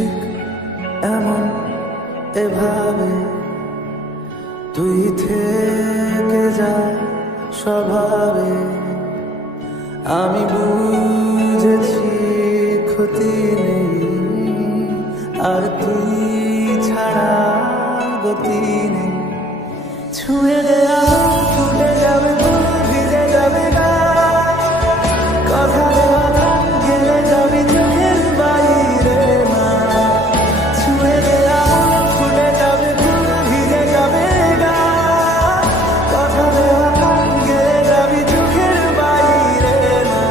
ঠিক এমন এভাবে তুই থেকে যা স্বভাবে। আমি বুঝেছি ক্ষতি নেই, আর তুই ছাড়া গতি নেই। ছুঁয়ে দেয়া ফুটে যাবে ফুল, ভিজে যাবে গা, কথা দেওয়া গান গেলে যাবি চোখের বাইরে না। ছুঁয়ে দেয়া ফুটে যাবে ফুল, ভিজে যাবে গা, কথা দেওয়া গান গেলে যাবি চোখের বাইরে না।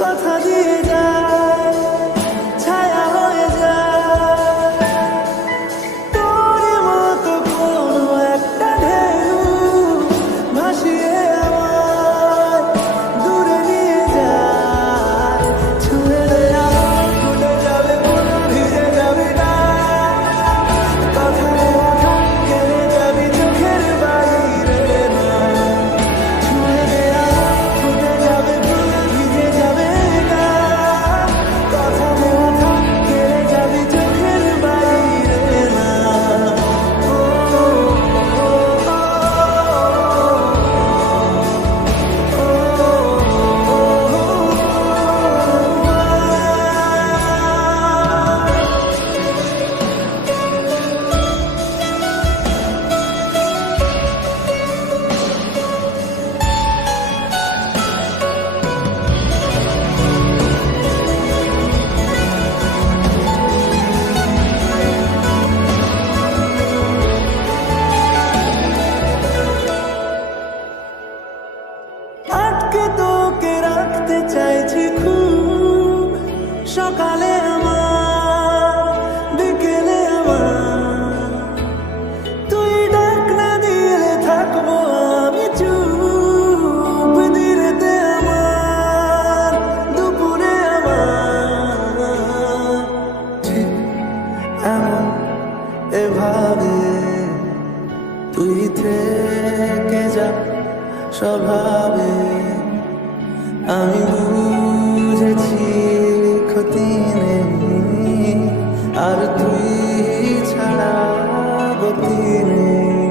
কথা দিয়ে যায়, ছায়া হয়ে যায়, তোর মতো কোনো একটা ঢেউ ভাসিয়ে আমায় দূরে নিয়ে যায়। ছুঁয়ে দেয়া ফুটে যাবে ফুল, ভিজে যাবে না, কথা দেওয়া গান গেলে যাবি চোখের বাইরে না। ছুঁয়ে দেয়া ফুটে যাবে ফুল, ভিজে যাবে না, কথা দেওয়া গান গেলে যাবি চোখের বাইরে না। আটকে তোকে রাখতে চাইছি খুব, সকালে আমার, বিকেলে আমার, তুই ডাক না দিলে থাকবো আমি চুপ। দিনেতে আমার, দুপুরে আমার, ঠিক এমন এভাবে তুই থেকে যা স্বভাবে। আমি বুঝেছি ক্ষতি নেই, আর তুই ছাড়া গতি নেই।